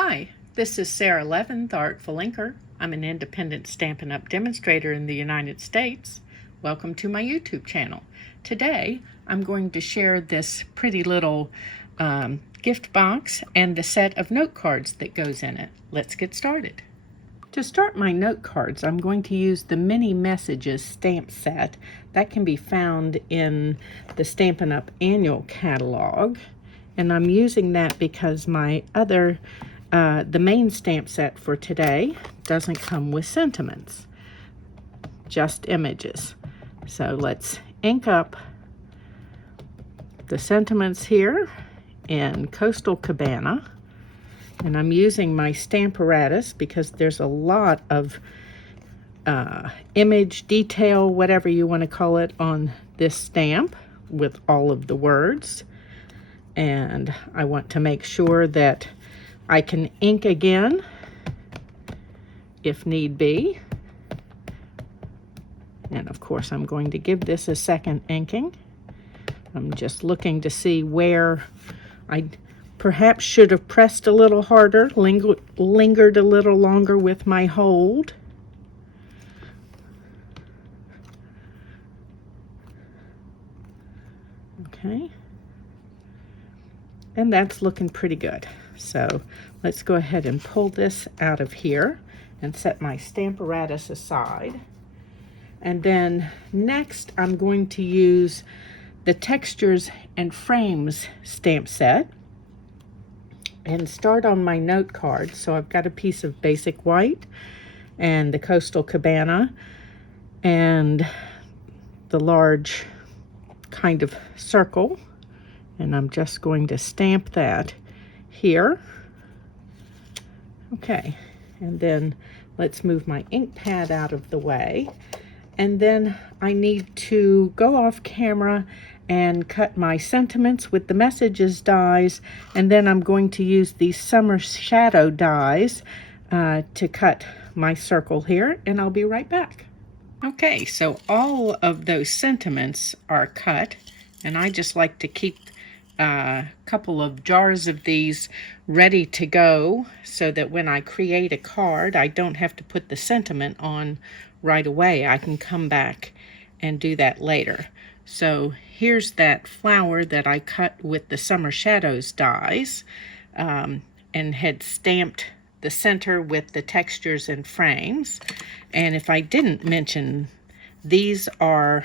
Hi, this is Sara Levin, the Artful Inker. I'm an independent Stampin' Up! Demonstrator in the United States. Welcome to my YouTube channel. Today, I'm going to share this pretty little gift box and the set of note cards that goes in it. Let's get started. To start my note cards, I'm going to use the Mini Messages stamp set. That can be found in the Stampin' Up! Annual catalog. And I'm using that because my other the main stamp set for today doesn't come with sentiments, just images. So let's ink up the sentiments here in Coastal Cabana. And I'm using my Stamparatus because there's a lot of image detail, whatever you want to call it, on this stamp with all of the words. And I want to make sure that I can ink again if need be. And of course, I'm going to give this a second inking. I'm just looking to see where I perhaps should have pressed a little harder, lingered a little longer with my hold. Okay. And that's looking pretty good. So let's go ahead and pull this out of here and set my Stamparatus aside. And then next I'm going to use the Textures and Frames stamp set and start on my note card. So I've got a piece of basic white and the Coastal Cabana and the large kind of circle. And I'm just going to stamp that here. Okay, and then let's move my ink pad out of the way. And then I need to go off camera and cut my sentiments with the messages dies. And then I'm going to use these summer shadow dies to cut my circle here, and I'll be right back. Okay, so all of those sentiments are cut, and I just like to keep a couple of jars of these ready to go so that when I create a card, I don't have to put the sentiment on right away. I can come back and do that later. So here's that flower that I cut with the Summer Shadows dies and had stamped the center with the Textures and Frames. And if I didn't mention, these are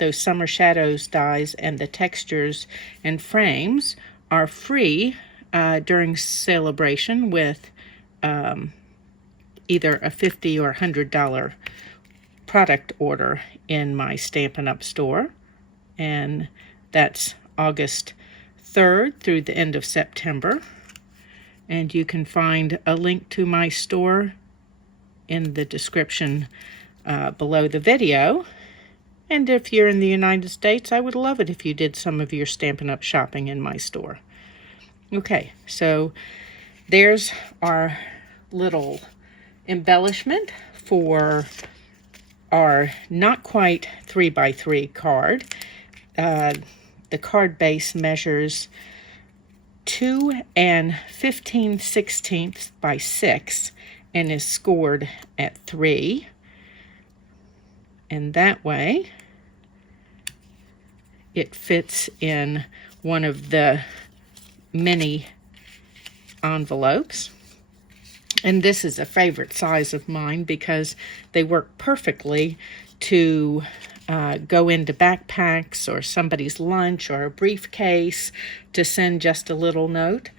those Summer Shadows dies and the Textures and Frames are free during celebration with either a $50 or $100 product order in my Stampin' Up! Store. And that's August 3rd through the end of September. And you can find a link to my store in the description below the video. And if you're in the United States, I would love it if you did some of your Stampin' Up! Shopping in my store. Okay, so there's our little embellishment for our not quite 3x3 card. The card base measures 2 15/16 by 6 and is scored at 3. And that way it fits in one of the mini envelopes. And this is a favorite size of mine because they work perfectly to go into backpacks or somebody's lunch or a briefcase to send just a little note.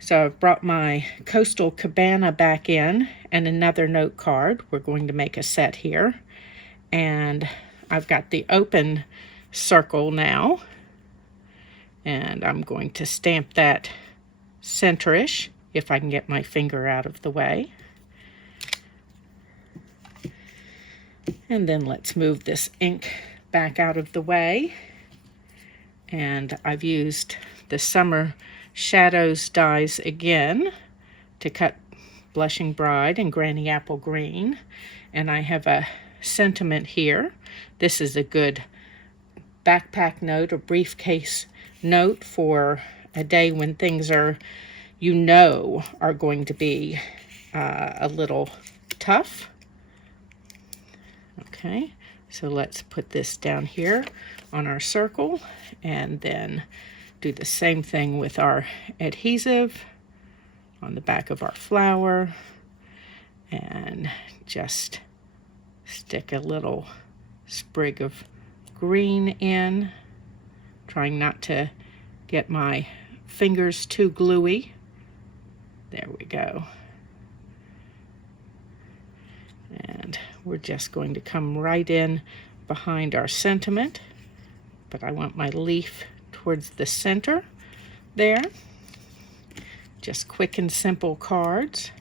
So I've brought my Coastal Cabana back in and another note card. We're going to make a set here. And I've got the open circle now. And I'm going to stamp that centerish if I can get my finger out of the way. And then let's move this ink back out of the way. And I've used the Summer Shadows dies again to cut Blushing Bride and Granny Apple Green. And I have a sentiment here. This is a good backpack note or briefcase note for a day when things are you know are going to be a little tough. Okay, so let's put this down here on our circle and then do the same thing with our adhesive on the back of our flower, and just stick a little sprig of green in, trying not to get my fingers too gluey. There we go. And we're just going to come right in behind our sentiment, but I want my leaf towards the center there. Just quick and simple cards.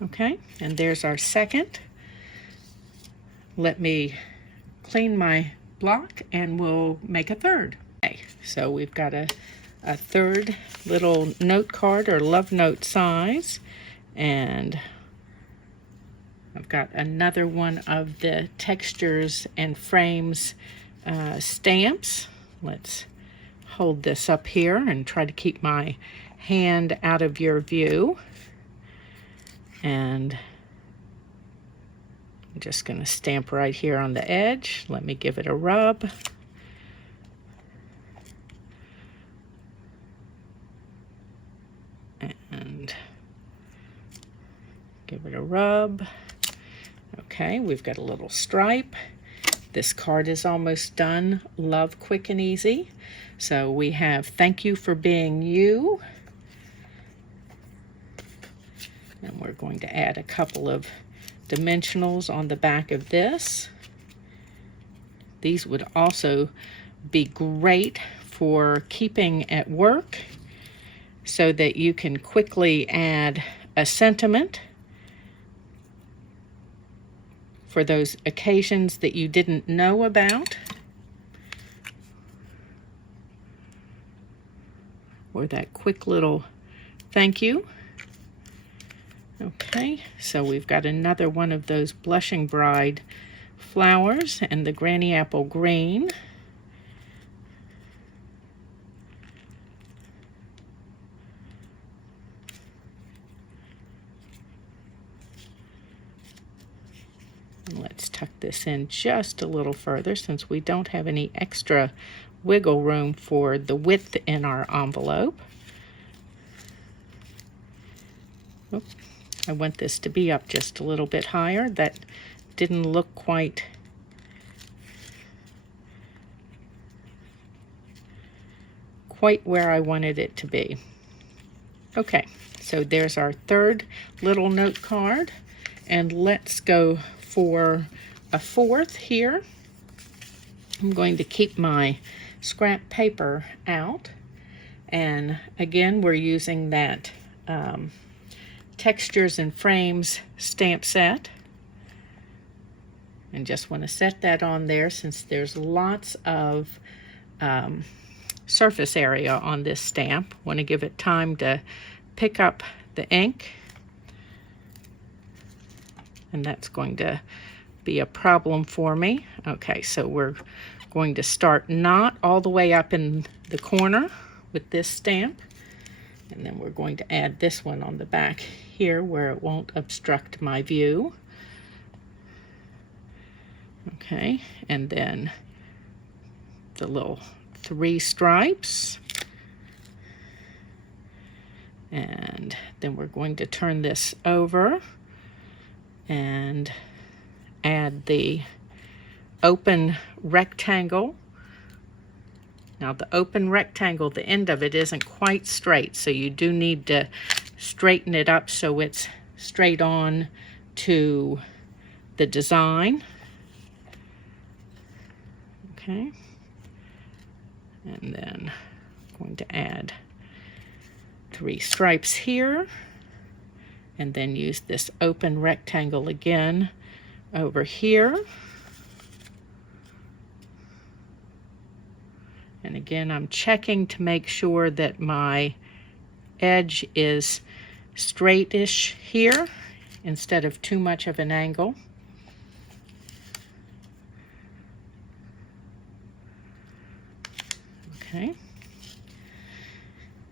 Okay, and there's our second. Let me clean my block and we'll make a third. Okay, so we've got a third little note card or love note size, and I've got another one of the textures and frames stamps. Let's hold this up here and try to keep my hand out of your view. And I'm just going to stamp right here on the edge. Let me give it a rub. And give it a rub. Okay, we've got a little stripe. This card is almost done. Love, quick and easy. So we have thank you for being you. And we're going to add a couple of dimensionals on the back of this. These would also be great for keeping at work so that you can quickly add a sentiment for those occasions that you didn't know about, or that quick little thank you. Okay, so we've got another one of those Blushing Bride flowers and the Granny Apple Green. And let's tuck this in just a little further since we don't have any extra wiggle room for the width in our envelope. Oops. I want this to be up just a little bit higher. That didn't look quite where I wanted it to be. Okay, so there's our third little note card, and let's go for a fourth here. I'm going to keep my scrap paper out, and again we're using that Textures and Frames stamp set, and just want to set that on there since there's lots of surface area on this stamp. Want to give it time to pick up the ink, and that's going to be a problem for me. Okay, so we're going to start not all the way up in the corner with this stamp, and then we're going to add this one on the back here where it won't obstruct my view. Okay, and then the little 3 stripes, and then we're going to turn this over and add the open rectangle. Now the open rectangle, the end of it isn't quite straight, so you do need to straighten it up so it's straight on to the design. Okay, and then I'm going to add 3 stripes here, and then use this open rectangle again over here. And again, I'm checking to make sure that my edge is straightish here instead of too much of an angle. Okay.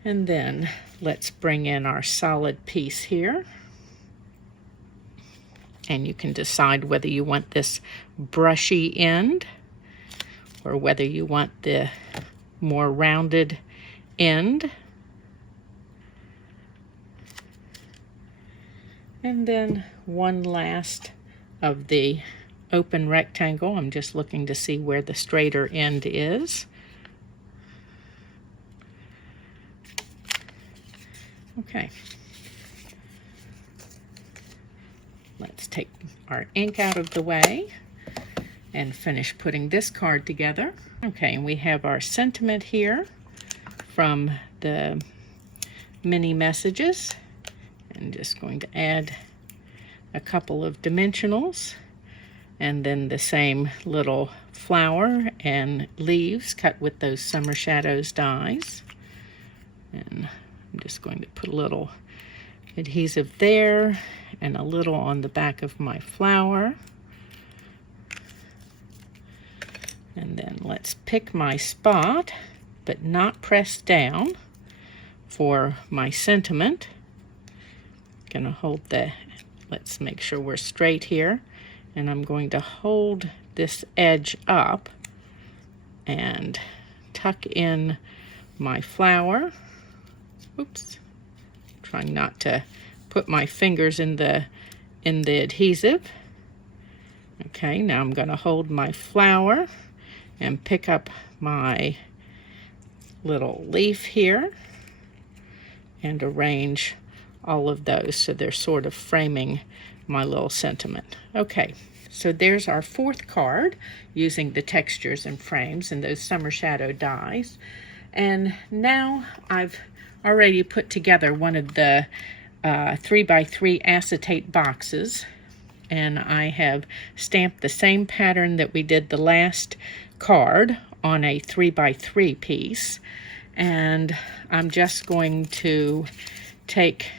And then let's bring in our solid piece here. And you can decide whether you want this brushy end or whether you want the more rounded end. And then one last of the open rectangle. I'm just looking to see where the straighter end is. Okay. Let's take our ink out of the way and finish putting this card together. Okay, and we have our sentiment here from the mini messages. I'm just going to add a couple of dimensionals and then the same little flower and leaves cut with those Summer Shadows dies. And I'm just going to put a little adhesive there and a little on the back of my flower. And then let's pick my spot, but not press down, for my sentiment. Gonna hold let's make sure we're straight here. And I'm going to hold this edge up and tuck in my flower. Oops. Trying not to put my fingers in the adhesive. Okay, now I'm going to hold my flower and pick up my little leaf here and arrange all of those so they're sort of framing my little sentiment. Okay, so there's our fourth card using the textures and frames and those Summer Shadow dies. And now I've already put together one of the 3x3 acetate boxes, and I have stamped the same pattern that we did the last card on a 3x3 piece. And I'm just going to take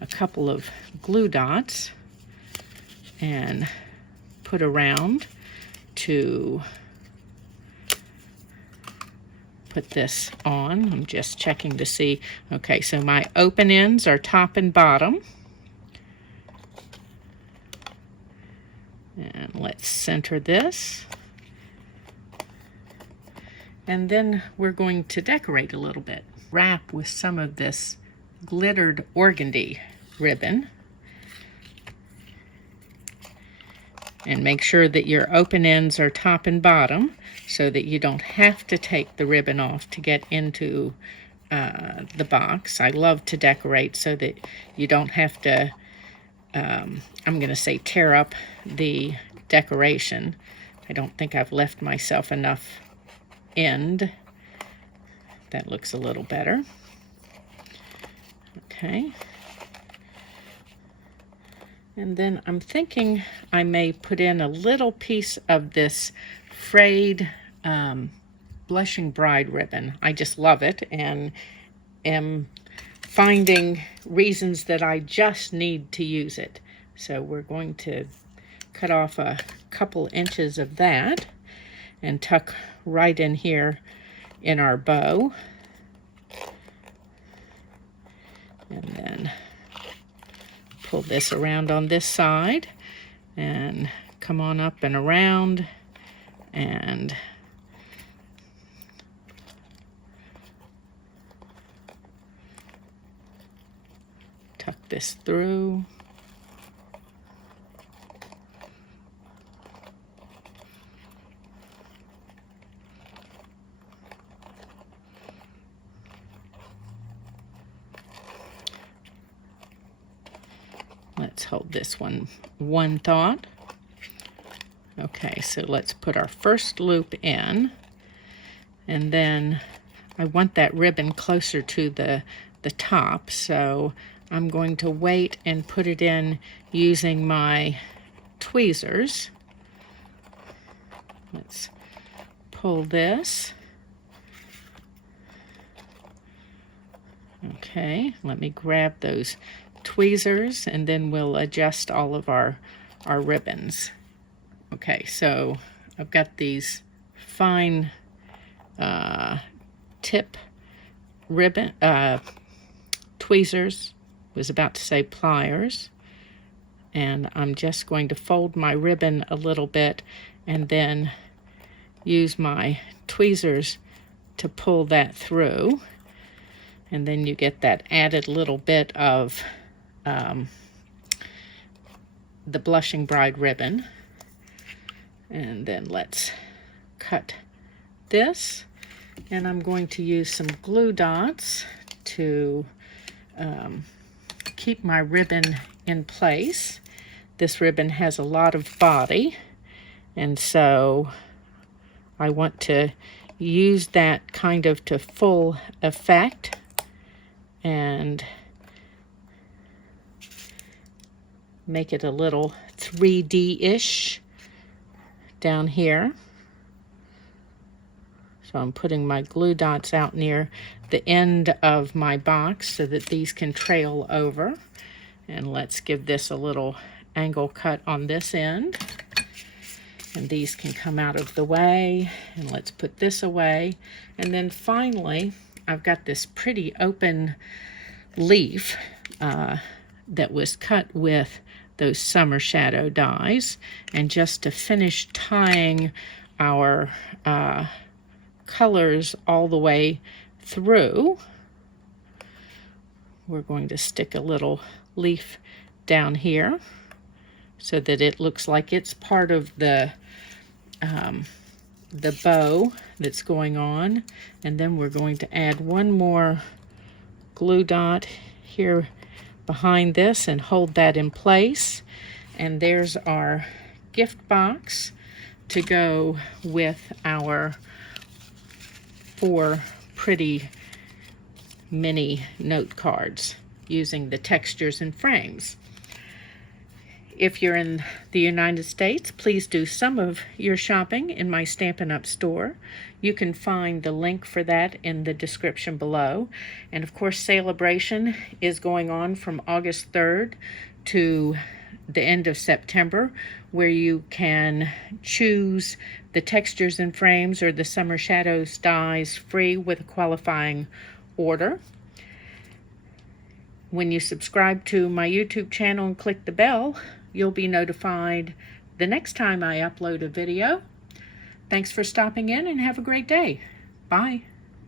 a couple of glue dots and put around to put this on. I'm just checking to see. Okay, so my open ends are top and bottom. And let's center this. And then we're going to decorate a little bit. Wrap with some of this glittered organdy ribbon. And make sure that your open ends are top and bottom so that you don't have to take the ribbon off to get into the box. I love to decorate so that you don't have to, I'm going to say, tear up the decoration. I don't think I've left myself enough end. That looks a little better. Okay. And then I'm thinking I may put in a little piece of this frayed Blushing Bride ribbon. I just love it and am finding reasons that I just need to use it. So we're going to cut off a couple inches of that and tuck right in here in our bow. And then pull this around on this side and come on up and around and tuck this through. Let's hold this one thought. Okay, so let's put our first loop in, and then I want that ribbon closer to the top, so I'm going to wait and put it in using my tweezers. Let's pull this. Okay, let me grab those tweezers and then we'll adjust all of our ribbons. Okay, so I've got these fine tip ribbon, tweezers, was about to say pliers, and I'm just going to fold my ribbon a little bit and then use my tweezers to pull that through, and then you get that added little bit of the Blushing Bride ribbon. And then let's cut this, and I'm going to use some glue dots to keep my ribbon in place. This ribbon has a lot of body, and so I want to use that kind of to full effect and make it a little 3D-ish down here. So I'm putting my glue dots out near the end of my box so that these can trail over. And let's give this a little angle cut on this end. And these can come out of the way. And let's put this away. And then finally, I've got this pretty open leaf that was cut with those summer shadow dies. And just to finish tying our colors all the way through, we're going to stick a little leaf down here so that it looks like it's part of the bow that's going on. And then we're going to add one more glue dot here behind this and hold that in place. And there's our gift box to go with our 4 pretty mini note cards using the textures and frames. If you're in the United States, please do some of your shopping in my Stampin' Up! Store. You can find the link for that in the description below. And of course, Celebration is going on from August 3rd to the end of September, where you can choose the textures and frames or the Summer Shadows dies free with a qualifying order. When you subscribe to my YouTube channel and click the bell, you'll be notified the next time I upload a video. Thanks for stopping in and have a great day. Bye.